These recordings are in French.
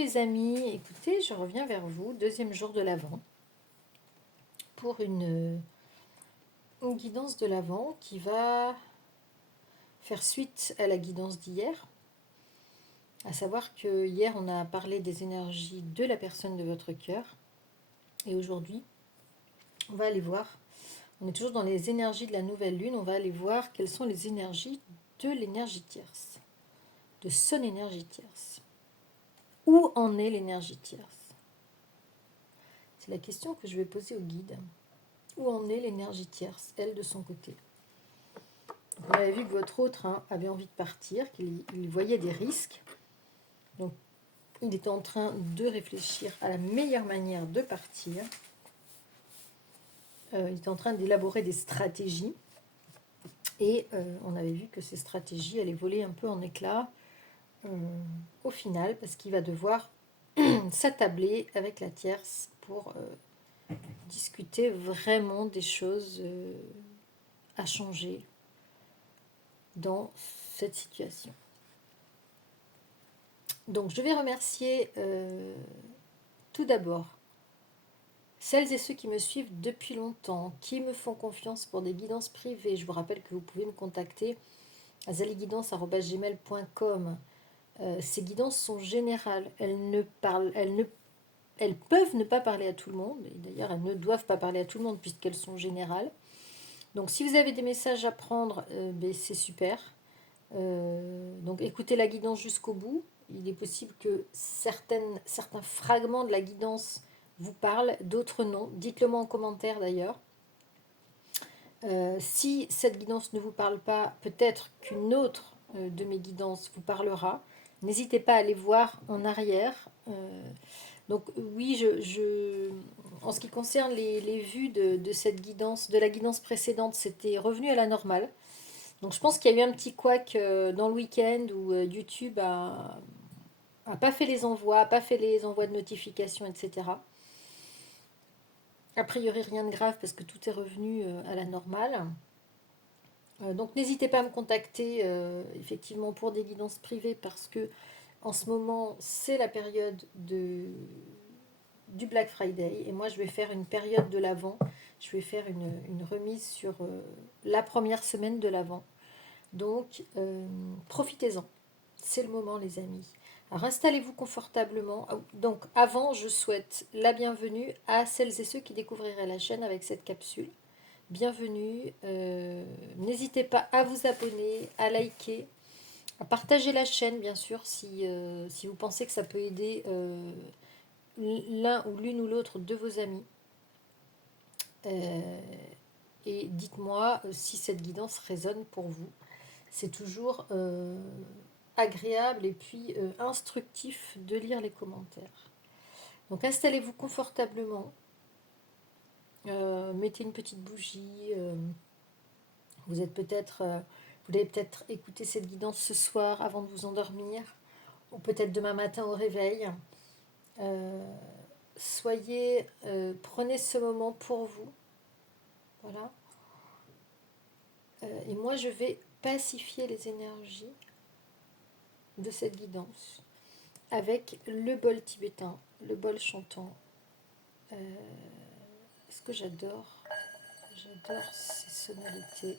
les amis, écoutez, je reviens vers vous, deuxième jour de l'Avent, pour une guidance de l'Avent qui va faire suite à la guidance d'hier. À savoir que hier, on a parlé des énergies de la personne de votre cœur. Et aujourd'hui, on va aller voir, on est toujours dans les énergies de la nouvelle lune, on va aller voir quelles sont les énergies de l'énergie tierce, de son énergie tierce. Où en est l'énergie tierce? C'est la question que je vais poser au guide. Où en est l'énergie tierce, elle, de son côté? Vous avez vu que votre autre avait envie de partir, qu'il voyait des risques. Donc, il est en train de réfléchir à la meilleure manière de partir. Il est en train d'élaborer des stratégies. Et on avait vu que ces stratégies allaient voler un peu en éclats au final, parce qu'il va devoir s'attabler avec la tierce pour discuter vraiment des choses à changer dans cette situation. Donc je vais remercier tout d'abord celles et ceux qui me suivent depuis longtemps, qui me font confiance pour des guidances privées. Je vous rappelle que vous pouvez me contacter à zaliguidance@gmail.com. Ces guidances sont générales. Elles peuvent ne pas parler à tout le monde. Et d'ailleurs, elles ne doivent pas parler à tout le monde puisqu'elles sont générales. Donc si vous avez des messages à prendre, c'est super. Donc écoutez la guidance jusqu'au bout. Il est possible que certains fragments de la guidance vous parlent, d'autres non. Dites-le moi en commentaire d'ailleurs. Si cette guidance ne vous parle pas, peut-être qu'une autre de mes guidances vous parlera. N'hésitez pas à aller voir en arrière. Donc oui, en ce qui concerne les vues de cette guidance, de la guidance précédente, c'était revenu à la normale. Donc je pense qu'il y a eu un petit couac dans le week-end où YouTube a pas fait les envois, a pas fait les envois de notifications, etc. A priori rien de grave parce que tout est revenu à la normale. Donc n'hésitez pas à me contacter effectivement pour des guidances privées parce que en ce moment c'est la période du Black Friday et moi je vais faire une période de l'Avent. Je vais faire une remise sur la première semaine de l'Avent. Donc, profitez-en. C'est le moment, les amis. Alors, installez-vous confortablement. Donc, avant, je souhaite la bienvenue à celles et ceux qui découvriraient la chaîne avec cette capsule. Bienvenue. N'hésitez pas à vous abonner, à liker, à partager la chaîne, bien sûr, si vous pensez que ça peut aider l'un ou l'une ou l'autre de vos amis. Et dites-moi si cette guidance résonne pour vous. C'est toujours agréable et puis instructif de lire les commentaires. Donc installez-vous confortablement, mettez une petite bougie. Vous allez peut-être écouter cette guidance ce soir avant de vous endormir, ou peut-être demain matin au réveil. Prenez ce moment pour vous. Voilà. Et moi, je vais pacifier les énergies de cette guidance avec le bol tibétain, le bol chantant. Ce que j'adore ces sonorités.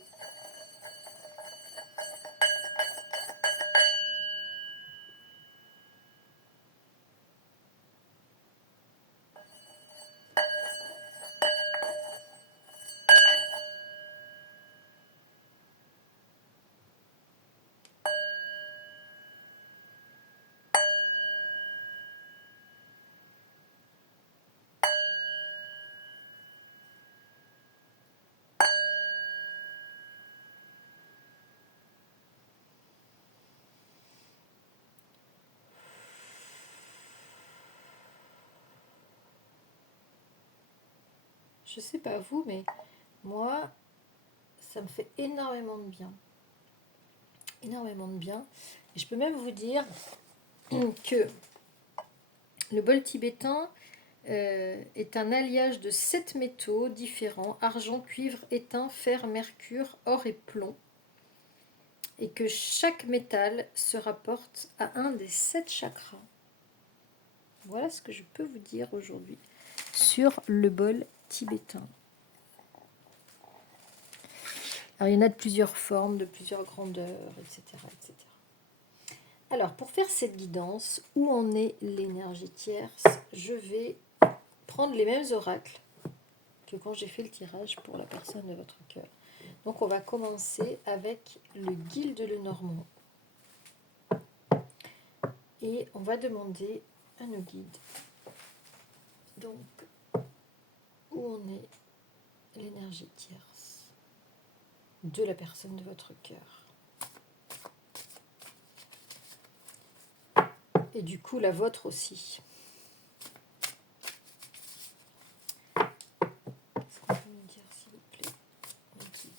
Je sais pas vous, mais moi, ça me fait énormément de bien. Énormément de bien. Et je peux même vous dire que le bol tibétain est un alliage de 7 métaux différents, argent, cuivre, étain, fer, mercure, or et plomb. Et que chaque métal se rapporte à un des 7 chakras. Voilà ce que je peux vous dire aujourd'hui sur le bol tibétain. Alors, il y en a de plusieurs formes, de plusieurs grandeurs, etc., etc. Alors, pour faire cette guidance, où en est l'énergie tierce, je vais prendre les mêmes oracles que quand j'ai fait le tirage pour la personne de votre cœur. Donc, on va commencer avec le guilde Lenormand. Et on va demander à nos guides, donc, où en est l'énergie tierce de la personne de votre cœur. Et du coup, la vôtre aussi. Est-ce qu'on peut me dire, s'il vous plaît?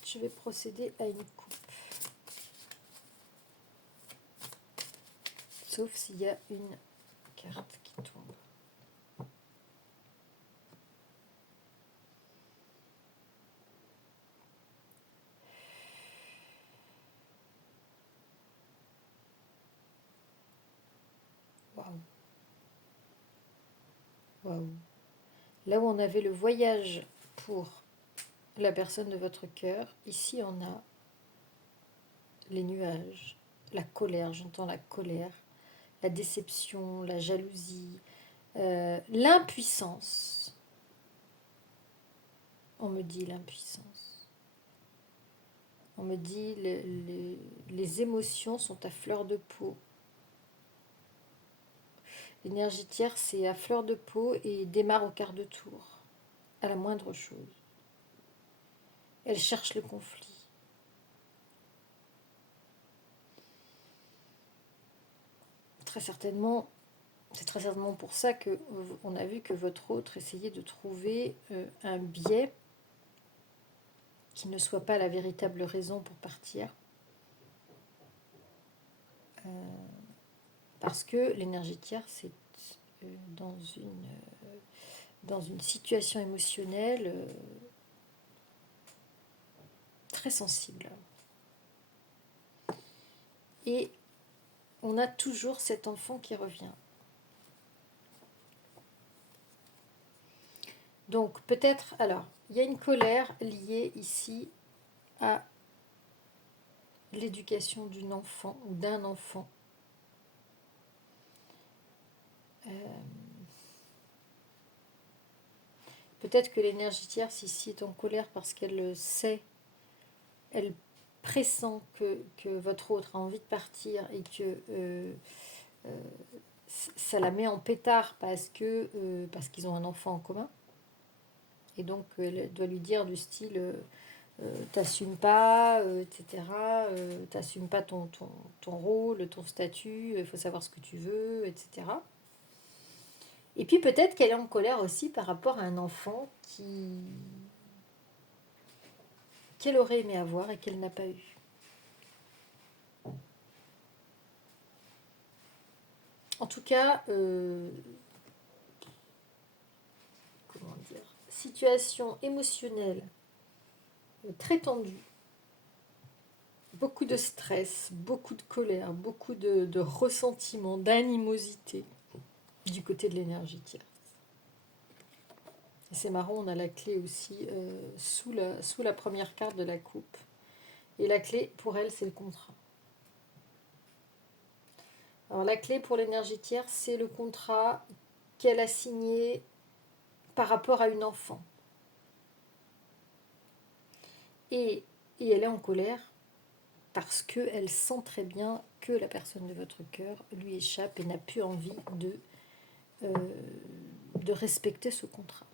Je vais procéder à une coupe. Sauf s'il y a une carte qui tombe. Waouh. Waouh. Là où on avait le voyage pour la personne de votre cœur, ici on a les nuages, la colère, j'entends la colère, la déception, la jalousie, l'impuissance. On me dit l'impuissance. On me dit les émotions sont à fleur de peau. L'énergie tierce, c'est à fleur de peau et démarre au quart de tour, à la moindre chose. Elle cherche le conflit. Très certainement, c'est très certainement pour ça qu'on a vu que votre autre essayait de trouver un biais qui ne soit pas la véritable raison pour partir. Parce que l'énergie tierce, c'est dans une situation émotionnelle très sensible. Et on a toujours cet enfant qui revient. Donc peut-être, alors, il y a une colère liée ici à l'éducation d'une enfant ou d'un enfant. Peut-être que l'énergie tierce ici est en colère parce qu'elle sait, elle pressent que votre autre a envie de partir et que ça la met en pétard parce qu'ils ont un enfant en commun. Et donc elle doit lui dire du style t'assumes pas, etc. T'assumes pas ton rôle, ton statut, il faut savoir ce que tu veux, etc. Et puis peut-être qu'elle est en colère aussi par rapport à un enfant qu'elle aurait aimé avoir et qu'elle n'a pas eu. En tout cas, comment dire, situation émotionnelle très tendue, beaucoup de stress, beaucoup de colère, beaucoup de ressentiment, d'animosité du côté de l'énergie tierce. Et c'est marrant, on a la clé aussi sous la première carte de la coupe. Et la clé, pour elle, c'est le contrat. Alors la clé pour l'énergie tierce, c'est le contrat qu'elle a signé par rapport à une enfant. Et elle est en colère parce qu'elle sent très bien que la personne de votre cœur lui échappe et n'a plus envie de respecter ce contrat.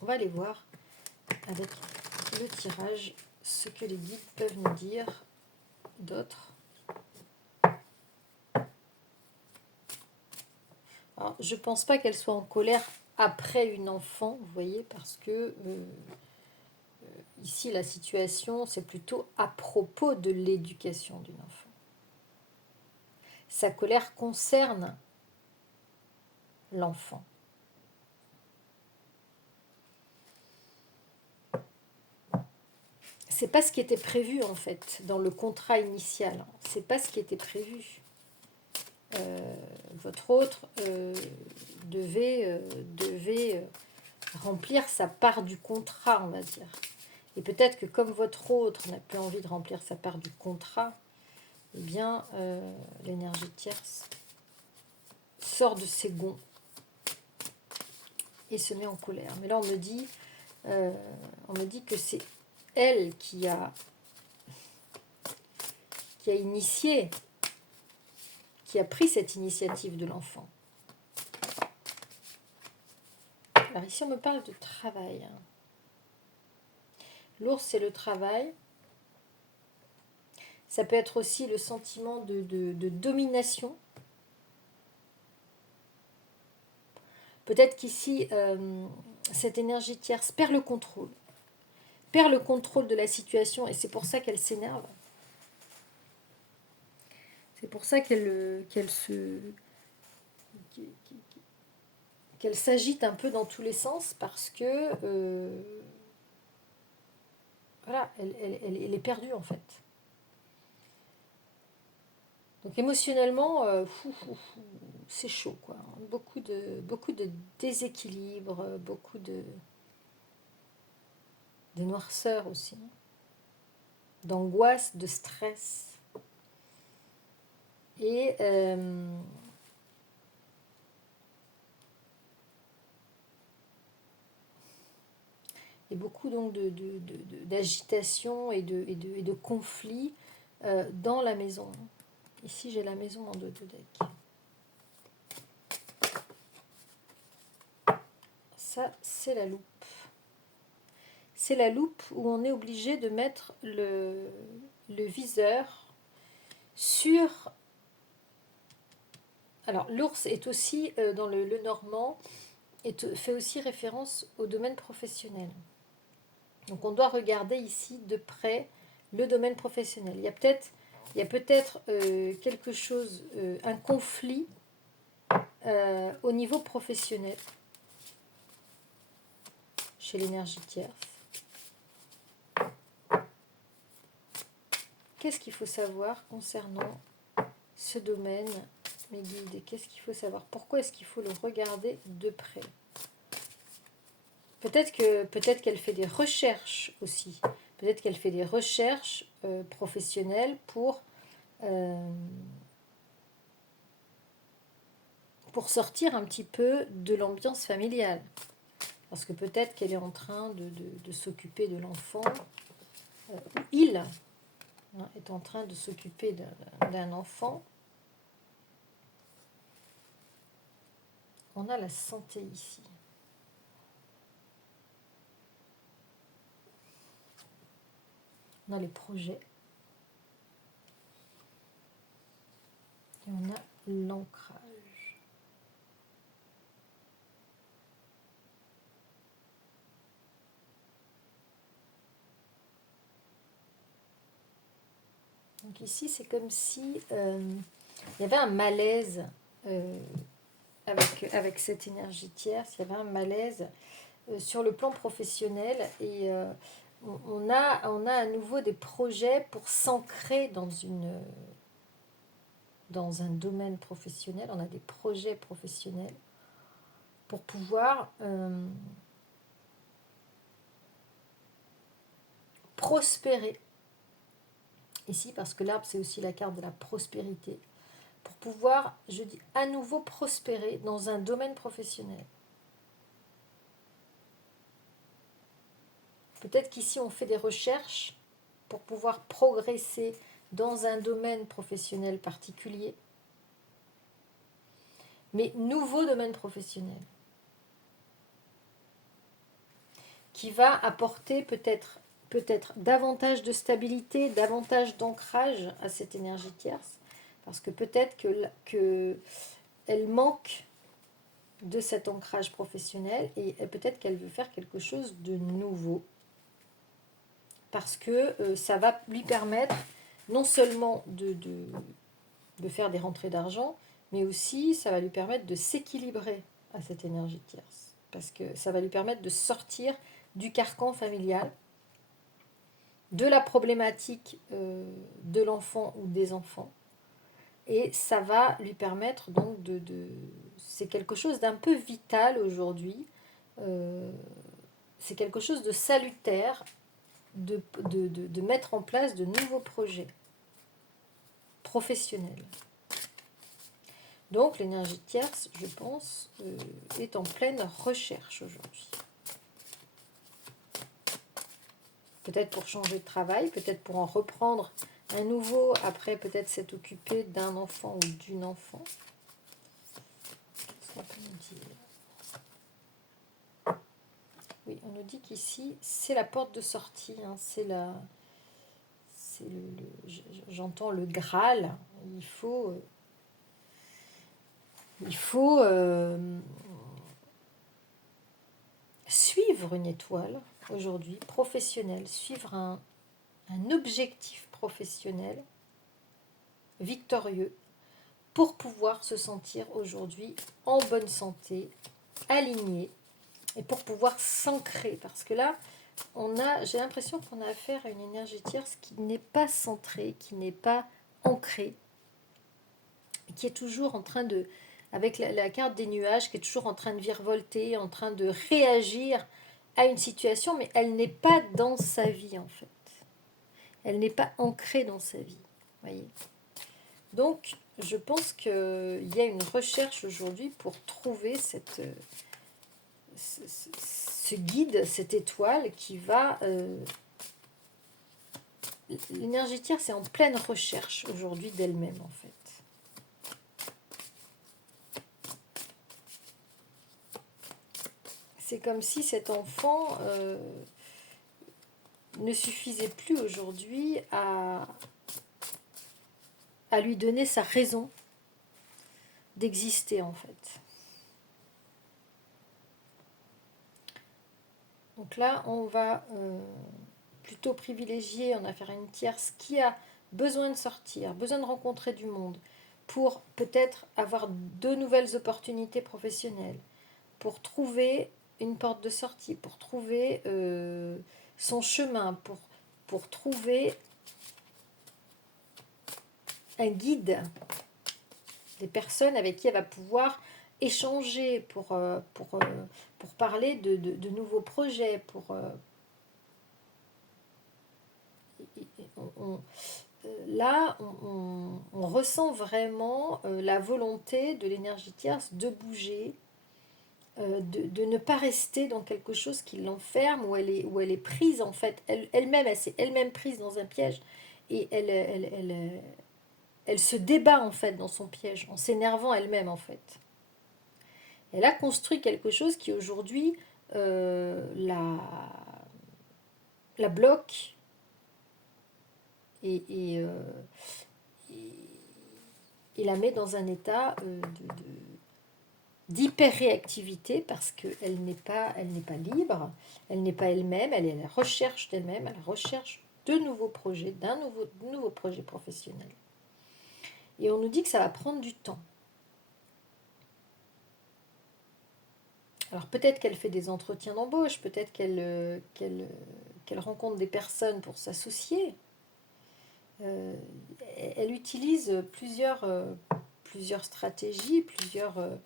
On va aller voir avec le tirage ce que les guides peuvent nous dire d'autre. Alors, je ne pense pas qu'elle soit en colère après une enfant, vous voyez, parce que ici, la situation, c'est plutôt à propos de l'éducation d'une enfant. Sa colère concerne l'enfant. C'est pas ce qui était prévu en fait dans le contrat initial. C'est pas ce qui était prévu. votre autre devait remplir sa part du contrat, on va dire. Et peut-être que comme votre autre n'a plus envie de remplir sa part du contrat, eh bien, l'énergie tierce sort de ses gonds et se met en colère. Mais là, on me dit que c'est elle qui a initié, qui a pris cette initiative de l'enfant. Alors ici, on me parle de travail. L'ours, c'est le travail. Ça peut être aussi le sentiment de domination. Peut-être qu'ici, cette énergie tierce perd le contrôle de la situation, et c'est pour ça qu'elle s'énerve. C'est pour ça qu'elle s'agite un peu dans tous les sens, parce que voilà, elle est perdue en fait. Donc émotionnellement, c'est chaud, quoi. Beaucoup de déséquilibre, beaucoup de noirceur aussi, d'angoisse, de stress. Et beaucoup donc d'agitation et de conflits dans la maison. Ici, j'ai la maison en 2 de deck. Ça, c'est la loupe. C'est la loupe où on est obligé de mettre le viseur sur... Alors, l'ours est aussi, dans le normand, fait aussi référence au domaine professionnel. Donc, on doit regarder ici de près le domaine professionnel. Il y a peut-être quelque chose, un conflit au niveau professionnel chez l'énergie tierce. Qu'est-ce qu'il faut savoir concernant ce domaine, mes guides? Qu'est-ce qu'il faut savoir? Pourquoi est-ce qu'il faut le regarder de près? Peut-être qu'elle fait des recherches aussi. Peut-être qu'elle fait des recherches professionnelles pour sortir un petit peu de l'ambiance familiale. Parce que peut-être qu'elle est en train de s'occuper de l'enfant, ou il est en train de s'occuper d'un enfant. On a la santé ici. On a les projets. Et on a l'ancrage. Donc ici, c'est comme si il y avait un malaise avec cette énergie tierce. Il y avait un malaise sur le plan professionnel, et on a à nouveau des projets pour s'ancrer dans un domaine professionnel. On a des projets professionnels pour pouvoir prospérer. Ici, parce que l'arbre, c'est aussi la carte de la prospérité. Pour pouvoir, je dis, à nouveau prospérer dans un domaine professionnel. Peut-être qu'ici, on fait des recherches pour pouvoir progresser dans un domaine professionnel particulier. Mais nouveau domaine professionnel. Qui va apporter peut-être davantage de stabilité, davantage d'ancrage à cette énergie tierce. Parce que peut-être qu'elle manque de cet ancrage professionnel, et peut-être qu'elle veut faire quelque chose de nouveau. Parce que ça va lui permettre non seulement de faire des rentrées d'argent, mais aussi ça va lui permettre de s'équilibrer à cette énergie tierce. Parce que ça va lui permettre de sortir du carcan familial, de la problématique de l'enfant ou des enfants, Et ça va lui permettre donc c'est quelque chose d'un peu vital aujourd'hui. C'est quelque chose de salutaire de mettre en place de nouveaux projets professionnels. Donc l'énergie tierce, je pense, est en pleine recherche aujourd'hui. Peut-être pour changer de travail, peut-être pour en reprendre un nouveau, après peut-être s'être occupé d'un enfant ou d'une enfant. Qu'est-ce qu'on peut nous dire ? Oui, on nous dit qu'ici, c'est la porte de sortie, hein, j'entends le Graal. Il faut suivre une étoile aujourd'hui, professionnelle, suivre un objectif professionnel victorieux pour pouvoir se sentir aujourd'hui en bonne santé, aligné, et pour pouvoir s'ancrer. Parce que là, j'ai l'impression qu'on a affaire à une énergie tierce qui n'est pas centrée, qui n'est pas ancrée, qui est toujours en train de, avec la carte des nuages, qui est toujours en train de virevolter, en train de réagir à une situation, mais elle n'est pas dans sa vie en fait. Elle n'est pas ancrée dans sa vie. Voyez. Donc, je pense qu'il y a une recherche aujourd'hui pour trouver ce guide, cette étoile qui va... l'énergie tierce est en pleine recherche aujourd'hui d'elle-même en fait. C'est comme si cet enfant ne suffisait plus aujourd'hui à lui donner sa raison d'exister en fait. Donc là, on va plutôt privilégier en affaire une tierce qui a besoin de sortir, besoin de rencontrer du monde, pour peut-être avoir de nouvelles opportunités professionnelles, pour trouver une porte de sortie, pour trouver son chemin, pour trouver un guide, des personnes avec qui elle va pouvoir échanger pour parler de nouveaux projets, là, on ressent vraiment la volonté de l'énergie tierce de bouger, de ne pas rester dans quelque chose qui l'enferme, où elle est prise en fait, elle s'est elle-même prise dans un piège, et elle se débat en fait dans son piège, en s'énervant elle-même en fait. Elle a construit quelque chose qui aujourd'hui la bloque et la met dans un état d'hyper-réactivité parce qu'elle n'est pas libre, elle n'est pas elle-même, elle est à la recherche d'elle-même, à la recherche de nouveaux projets, de nouveaux projets professionnels. Et on nous dit que ça va prendre du temps. Alors peut-être qu'elle fait des entretiens d'embauche, peut-être qu'elle rencontre des personnes pour s'associer. Elle utilise plusieurs stratégies, plusieurs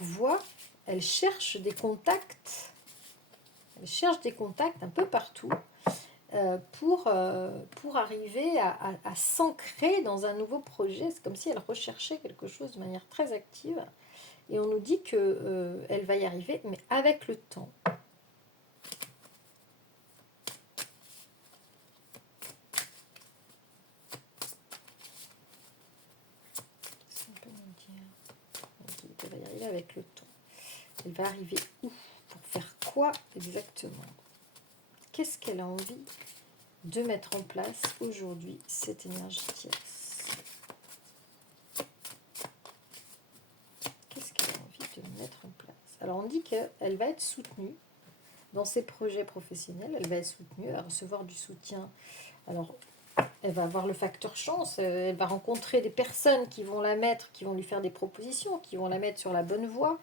voies. Elle cherche des contacts. Elle cherche des contacts un peu partout pour arriver à s'ancrer dans un nouveau projet. C'est comme si elle recherchait quelque chose de manière très active. Et on nous dit qu'elle va y arriver, mais avec le temps. Qu'est-ce qu'on peut nous dire ? Elle va y arriver avec le temps. Elle va arriver où ? Pour faire quoi exactement ? Qu'est-ce qu'elle a envie de mettre en place aujourd'hui, cette énergie tierce ? Qu'est-ce qu'elle a envie de mettre en place ? Alors on dit qu'elle va être soutenue dans ses projets professionnels, elle va être soutenue, elle va recevoir du soutien. Alors elle va avoir le facteur chance, elle va rencontrer des personnes qui vont lui faire des propositions, qui vont la mettre sur la bonne voie,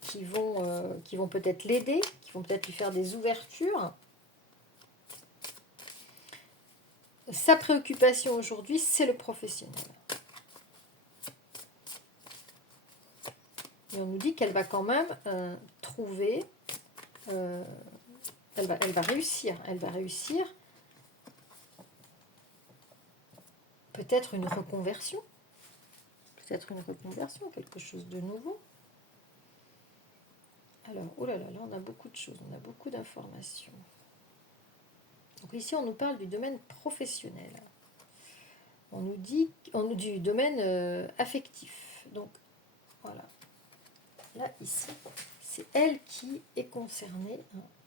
qui vont peut-être l'aider, qui vont peut-être lui faire des ouvertures. sa préoccupation aujourd'hui, c'est le professionnel. Et on nous dit qu'elle va quand même trouver, elle va réussir. Elle va réussir peut-être une reconversion. Peut-être une reconversion, quelque chose de nouveau. Alors, oh là là, là on a beaucoup de choses, on a beaucoup d'informations. Donc ici, on nous parle du domaine professionnel. On nous dit du domaine affectif. Donc, voilà. Là, ici, c'est elle qui est concernée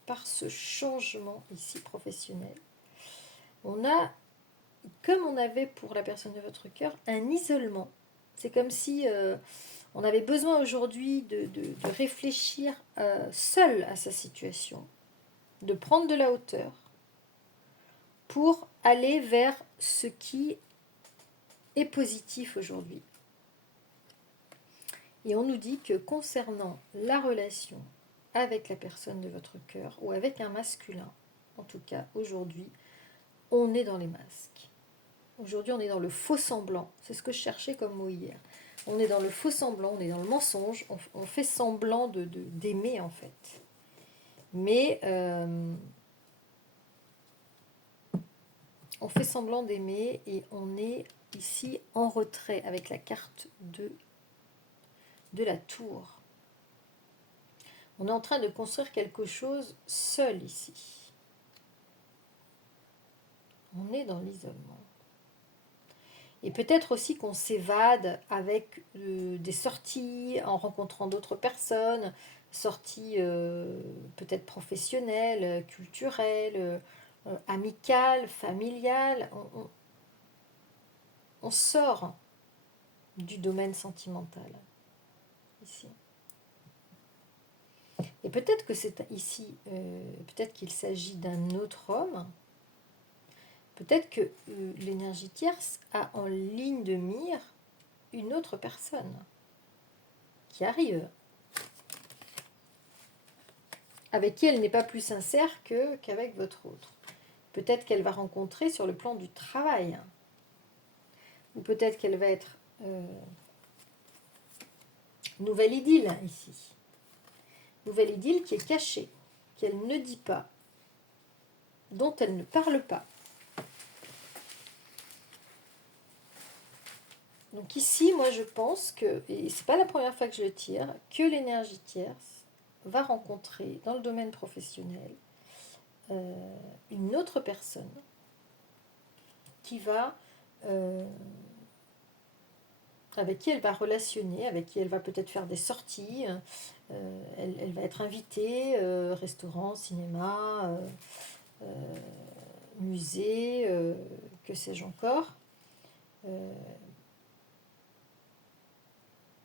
par ce changement ici professionnel. On a, comme on avait pour la personne de votre cœur, un isolement. C'est comme si on avait besoin aujourd'hui de réfléchir seul à sa situation, de prendre de la hauteur pour aller vers ce qui est positif aujourd'hui. Et on nous dit que concernant la relation avec la personne de votre cœur ou avec un masculin, en tout cas aujourd'hui, on est dans les masques. Aujourd'hui, on est dans le faux semblant. C'est ce que je cherchais comme mot hier. On est dans le faux semblant, on est dans le mensonge, on fait semblant d'aimer en fait. Mais on fait semblant d'aimer et on est ici en retrait avec la carte de la tour. On est en train de construire quelque chose seul ici. On est dans l'isolement. Et peut-être aussi qu'on s'évade avec des sorties, en rencontrant d'autres personnes, sorties peut-être professionnelles, culturelles, amicales, familiales. On sort du domaine sentimental, ici. Et peut-être que c'est ici, peut-être qu'il s'agit d'un autre homme. Peut-être que l'énergie tierce a en ligne de mire une autre personne qui arrive, avec qui elle n'est pas plus sincère qu'avec votre autre. Peut-être qu'elle va rencontrer sur le plan du travail, ou peut-être qu'elle va être nouvelle idylle ici. Nouvelle idylle qui est cachée, qu'elle ne dit pas, dont elle ne parle pas. Donc ici, moi je pense que, et c'est pas la première fois que je le tire, que l'énergie tierce va rencontrer dans le domaine professionnel une autre personne qui va, avec qui elle va relationner, avec qui elle va peut-être faire des sorties, elle va être invitée, restaurant, cinéma, musée, que sais-je encore.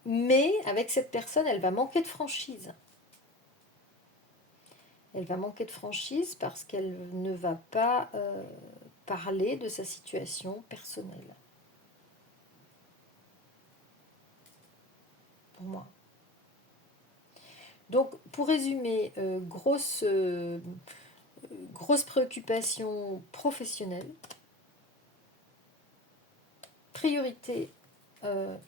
Mais avec cette personne, elle va manquer de franchise. Elle va manquer de franchise parce qu'elle ne va pas parler de sa situation personnelle. Pour moi. Donc, pour résumer, grosse préoccupation professionnelle, priorité au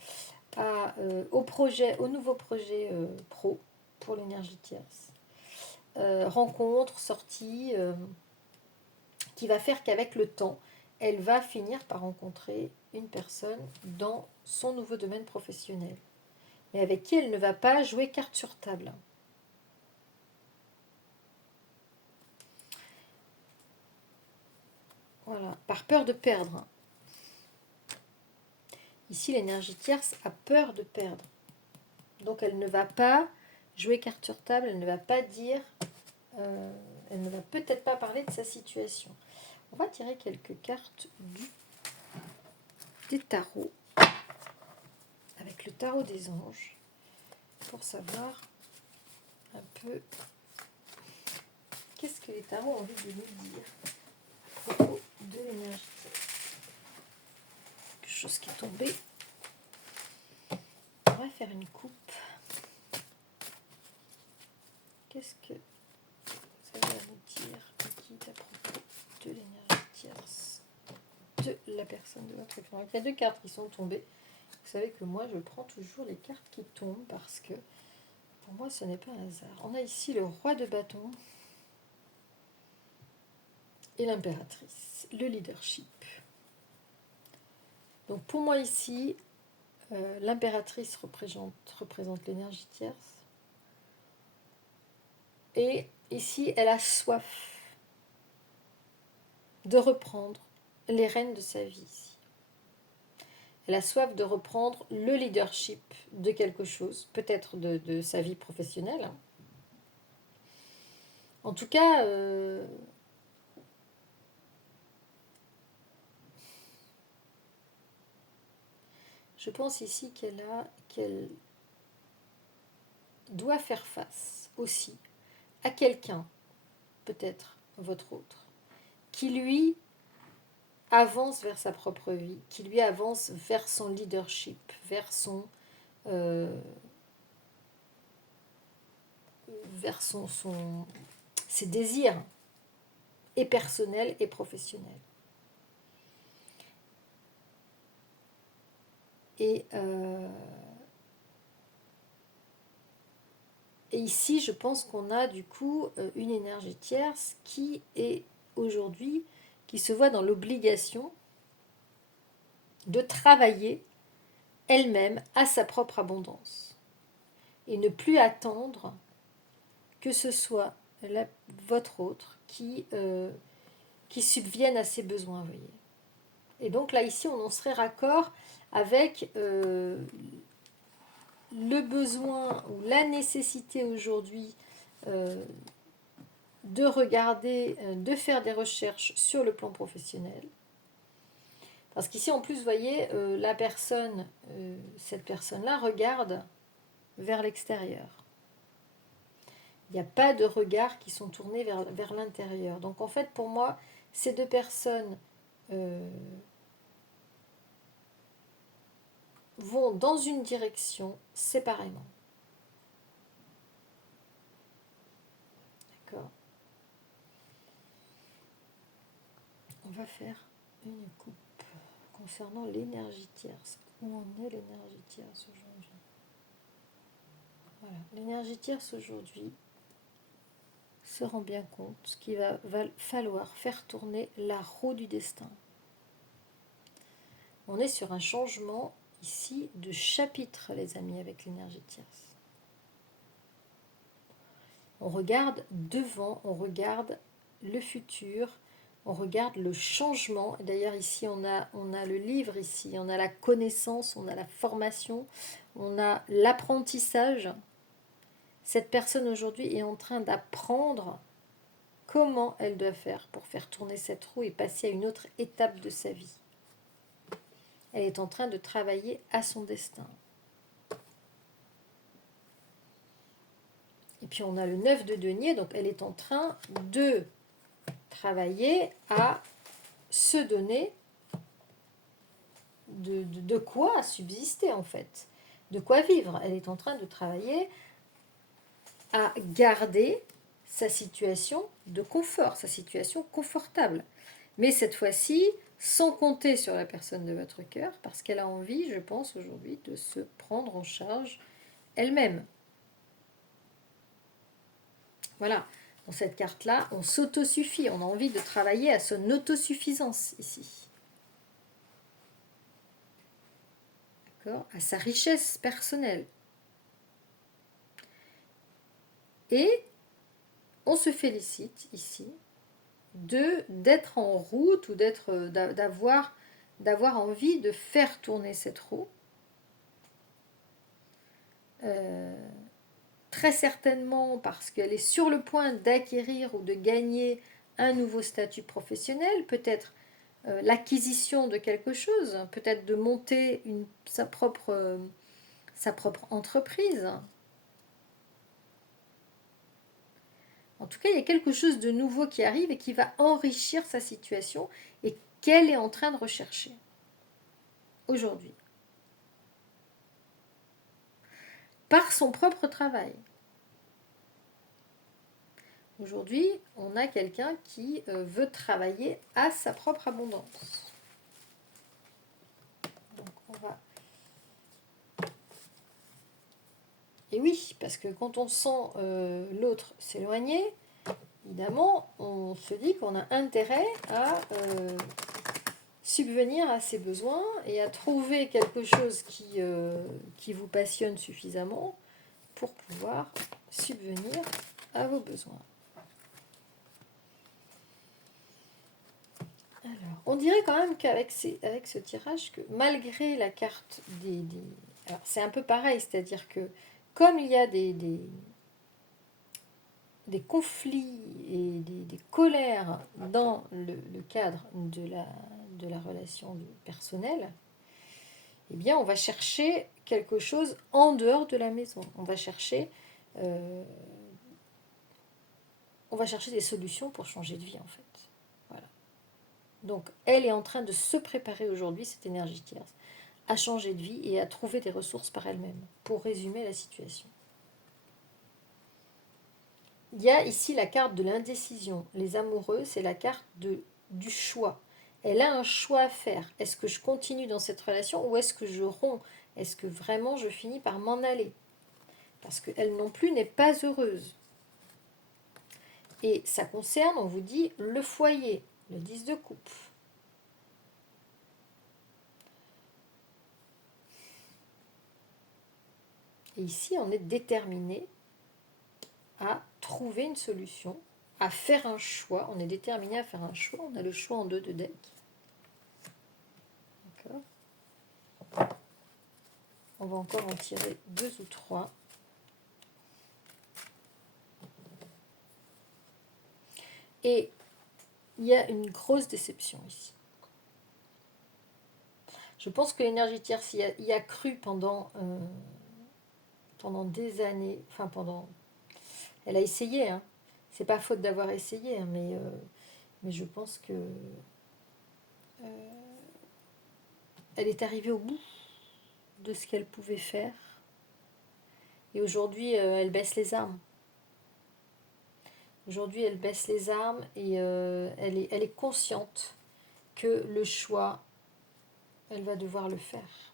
nouveau projet pro pour l'énergie tierce. Rencontre, sortie, qui va faire qu'avec le temps, elle va finir par rencontrer une personne dans son nouveau domaine professionnel, mais avec qui elle ne va pas jouer carte sur table. Voilà, par peur de perdre. Ici, l'énergie tierce a peur de perdre. Donc, elle ne va pas jouer carte sur table, elle ne va pas dire, elle ne va peut-être pas parler de sa situation. On va tirer quelques cartes des tarots, avec le tarot des anges, pour savoir un peu qu'est-ce que les tarots ont envie de nous dire à propos de l'énergie. Quelque chose qui est tombé. On va faire une coupe. Qu'est-ce que ça va nous dire à propos de l'énergie tierce? la personne de votre cœur. Donc, il y a deux cartes qui sont tombées. Vous savez que moi, je prends toujours les cartes qui tombent parce que pour moi, ce n'est pas un hasard. On a ici le roi de bâton et l'impératrice, le leadership. Donc pour moi ici, l'impératrice représente l'énergie tierce. Et ici, elle a soif de reprendre les rênes de sa vie. Elle a soif de reprendre le leadership de quelque chose, peut-être de sa vie professionnelle. En tout cas, je pense ici qu'elle doit faire face aussi à quelqu'un, peut-être votre autre, qui lui avance vers sa propre vie, qui lui avance vers son leadership, vers ses désirs, et personnels et professionnels. Et ici, je pense qu'on a du coup une énergie tierce qui est aujourd'hui, qui se voit dans l'obligation de travailler elle-même à sa propre abondance et ne plus attendre que ce soit votre autre qui subvienne à ses besoins, vous voyez. Et donc là, ici, on en serait raccord avec le besoin ou la nécessité aujourd'hui de regarder, de faire des recherches sur le plan professionnel. Parce qu'ici, en plus, vous voyez, la personne, cette personne-là regarde vers l'extérieur. Il n'y a pas de regards qui sont tournés vers l'intérieur. Donc, en fait, pour moi, ces deux personnes vont dans une direction séparément. D'accord ? On va faire une coupe concernant l'énergie tierce. Où en est l'énergie tierce aujourd'hui ? Voilà. L'énergie tierce aujourd'hui se rend bien compte qu'il va falloir faire tourner la roue du destin. On est sur un changement ici de chapitre, les amis, avec l'énergie tierce. On regarde devant, on regarde le futur, on regarde le changement. D'ailleurs, ici, on a le livre, ici, on a la connaissance, on a la formation, on a l'apprentissage. Cette personne aujourd'hui est en train d'apprendre comment elle doit faire pour faire tourner cette roue et passer à une autre étape de sa vie. Elle est en train de travailler à son destin. Et puis on a le 9 de denier, donc elle est en train de travailler à se donner de quoi subsister en fait, de quoi vivre. Elle est en train de travailler à garder sa situation de confort, sa situation confortable. Mais cette fois-ci, sans compter sur la personne de votre cœur, parce qu'elle a envie, je pense, aujourd'hui, de se prendre en charge elle-même. Voilà, dans cette carte-là, on s'autosuffit, on a envie de travailler à son autosuffisance ici. D'accord ? À sa richesse personnelle. Et on se félicite ici d'être en route ou d'avoir envie de faire tourner cette roue. Très certainement parce qu'elle est sur le point d'acquérir ou de gagner un nouveau statut professionnel, peut-être l'acquisition de quelque chose, peut-être de monter sa propre entreprise. En tout cas, il y a quelque chose de nouveau qui arrive et qui va enrichir sa situation et qu'elle est en train de rechercher aujourd'hui. Par son propre travail. Aujourd'hui, on a quelqu'un qui veut travailler à sa propre abondance. Et oui, parce que quand on sent l'autre s'éloigner, évidemment, on se dit qu'on a intérêt à subvenir à ses besoins et à trouver quelque chose qui vous passionne suffisamment pour pouvoir subvenir à vos besoins. Alors, on dirait quand même qu'avec avec ce tirage, que malgré la carte alors c'est un peu pareil, c'est-à-dire que comme il y a des conflits et des colères dans le cadre de la relation personnelle, eh bien on va chercher quelque chose en dehors de la maison. Euh, on va chercher des solutions pour changer de vie en fait. Voilà. Donc elle est en train de se préparer aujourd'hui, cette énergie tierce, à changer de vie et à trouver des ressources par elle-même, pour résumer la situation. Il y a ici la carte de l'indécision. Les amoureux, c'est la carte du choix. Elle a un choix à faire. Est-ce que je continue dans cette relation ou est-ce que je romps? Est-ce que vraiment je finis par m'en aller? Parce qu'elle non plus n'est pas heureuse. Et ça concerne, on vous dit, le foyer, le 10 de coupe. Et ici, on est déterminé à trouver une solution, à faire un choix. On est déterminé à faire un choix. On a le choix en 2 de deck. D'accord. On va encore en tirer 2 ou 3. Et il y a une grosse déception ici. Je pense que l'énergie tierce y a cru pendant des années. Enfin, elle a essayé. Hein. C'est pas faute d'avoir essayé, hein, mais je pense que elle est arrivée au bout de ce qu'elle pouvait faire. Et aujourd'hui, elle baisse les armes. Aujourd'hui, elle baisse les armes et elle est consciente que le choix, elle va devoir le faire.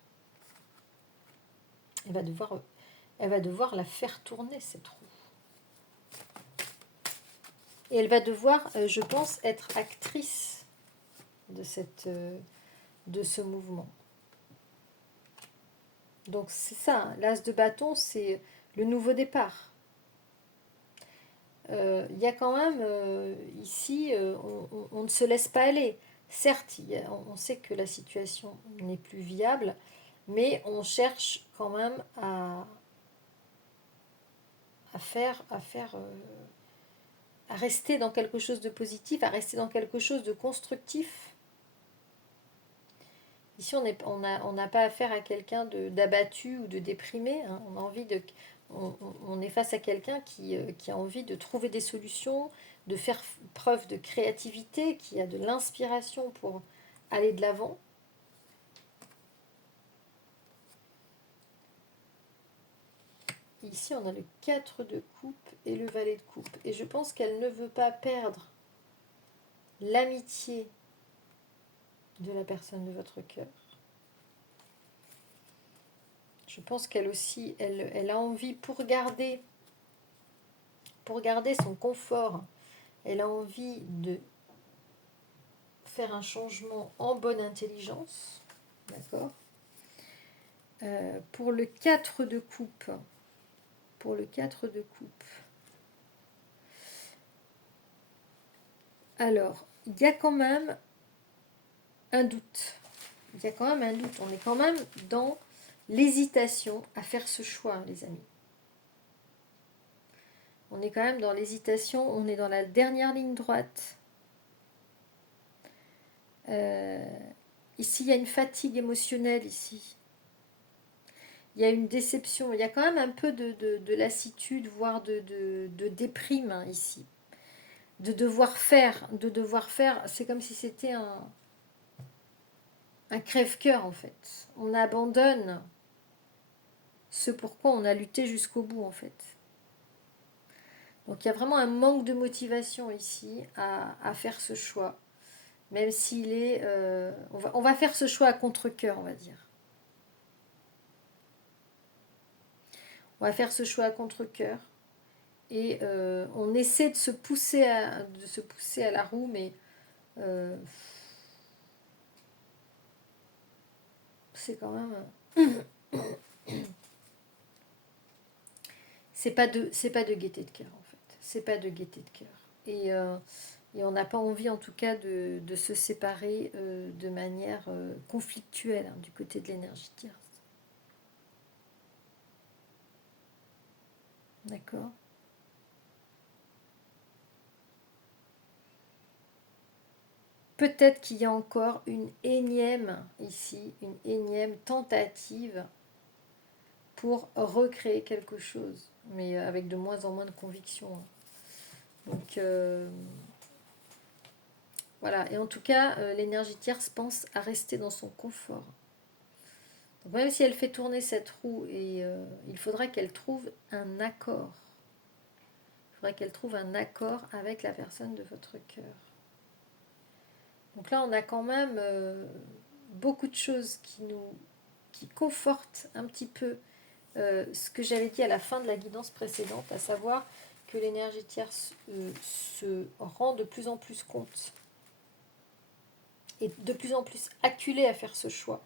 Elle va devoir la faire tourner, cette roue. Et elle va devoir, je pense, être actrice de ce mouvement. Donc c'est ça, hein, l'as de bâton, c'est le nouveau départ. Il y a quand même, ici, on ne se laisse pas aller. Certes, on sait que la situation n'est plus viable, mais on cherche quand même à rester dans quelque chose de positif, à rester dans quelque chose de constructif. Ici, on n'a pas affaire à quelqu'un d'abattu ou de déprimé. Hein. On est face à quelqu'un qui a envie de trouver des solutions, de faire preuve de créativité, qui a de l'inspiration pour aller de l'avant. Ici, on a le 4 de coupe et le valet de coupe. Et je pense qu'elle ne veut pas perdre l'amitié de la personne de votre cœur. Je pense qu'elle aussi, elle a envie, pour garder son confort, elle a envie de faire un changement en bonne intelligence. D'accord. Pour le 4 de coupe, alors, il y a quand même un doute. On est quand même dans l'hésitation à faire ce choix, les amis. On est quand même dans l'hésitation, on est dans la dernière ligne droite. Ici, il y a une fatigue émotionnelle, ici. Il y a une déception, il y a quand même un peu de lassitude, voire de déprime, hein, ici. De devoir faire, c'est comme si c'était un crève-cœur, en fait. On abandonne ce pourquoi on a lutté jusqu'au bout, en fait. Donc il y a vraiment un manque de motivation ici à faire ce choix. Même s'il est... on va faire ce choix à contre-cœur, on va dire. On va faire ce choix à contre-cœur. Et on essaie de se pousser à la roue, mais c'est quand même... c'est pas de gaieté de cœur, en fait. C'est pas de gaieté de cœur. Et on n'a pas envie, en tout cas, de se séparer de manière conflictuelle du côté de l'énergie tierce. D'accord. Peut-être qu'il y a encore une énième tentative pour recréer quelque chose, mais avec de moins en moins de conviction. Donc voilà, et en tout cas, l'énergie tierce pense à rester dans son confort. Donc, même si elle fait tourner cette roue, et il faudra qu'elle trouve un accord. Il faudra qu'elle trouve un accord avec la personne de votre cœur. Donc là, on a quand même beaucoup de choses qui confortent un petit peu ce que j'avais dit à la fin de la guidance précédente, à savoir que l'énergie tierce se rend de plus en plus compte et de plus en plus acculée à faire ce choix.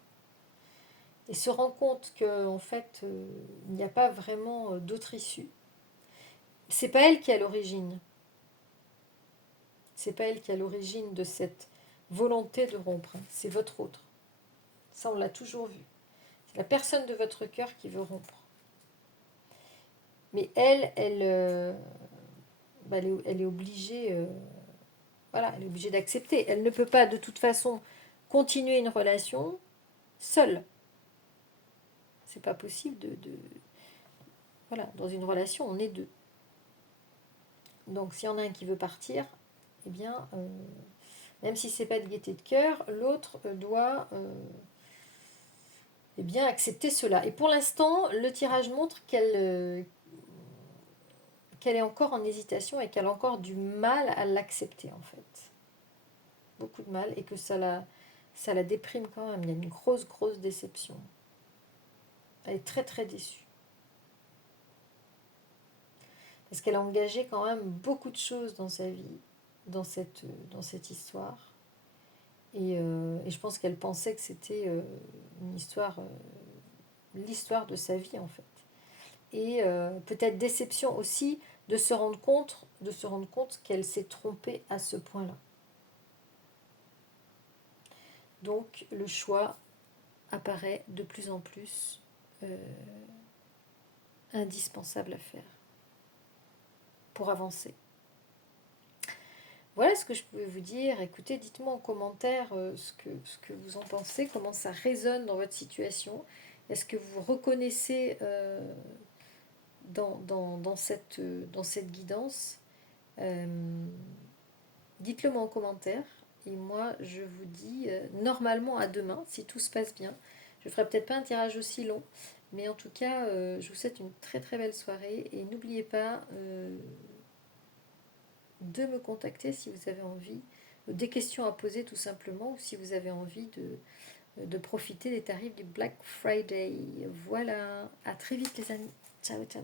Et se rend compte qu'en fait, il n'y a pas vraiment d'autre issue. C'est pas elle qui est à l'origine. C'est pas elle qui est à l'origine de cette volonté de rompre. C'est votre autre. Ça, on l'a toujours vu. C'est la personne de votre cœur qui veut rompre. Mais elle est obligée, elle est obligée d'accepter. Elle ne peut pas de toute façon continuer une relation seule. C'est pas possible voilà, dans une relation, on est deux. Donc, s'il y en a un qui veut partir, eh bien, même si c'est pas de gaieté de cœur, l'autre doit eh bien, accepter cela. Et pour l'instant, le tirage montre qu'elle est encore en hésitation et qu'elle a encore du mal à l'accepter, en fait. Beaucoup de mal, et que ça la déprime quand même. Il y a une grosse déception. Elle est très très déçue. Parce qu'elle a engagé quand même beaucoup de choses dans sa vie, dans cette histoire. Et je pense qu'elle pensait que c'était une histoire, l'histoire de sa vie, en fait. Et peut-être déception aussi de se rendre compte qu'elle s'est trompée à ce point-là. Donc le choix apparaît de plus en plus indispensable à faire pour avancer. Voilà ce que je peux vous dire. Écoutez, dites-moi en commentaire ce que vous en pensez, comment ça résonne dans votre situation. Est-ce que vous reconnaissez dans cette guidance Dites-le moi en commentaire. Et moi, je vous dis normalement à demain, si tout se passe bien. Je ne ferai peut-être pas un tirage aussi long, mais en tout cas, je vous souhaite une très très belle soirée. Et n'oubliez pas de me contacter si vous avez envie, des questions à poser tout simplement, ou si vous avez envie de profiter des tarifs du Black Friday. Voilà, à très vite les amis. Ciao, ciao.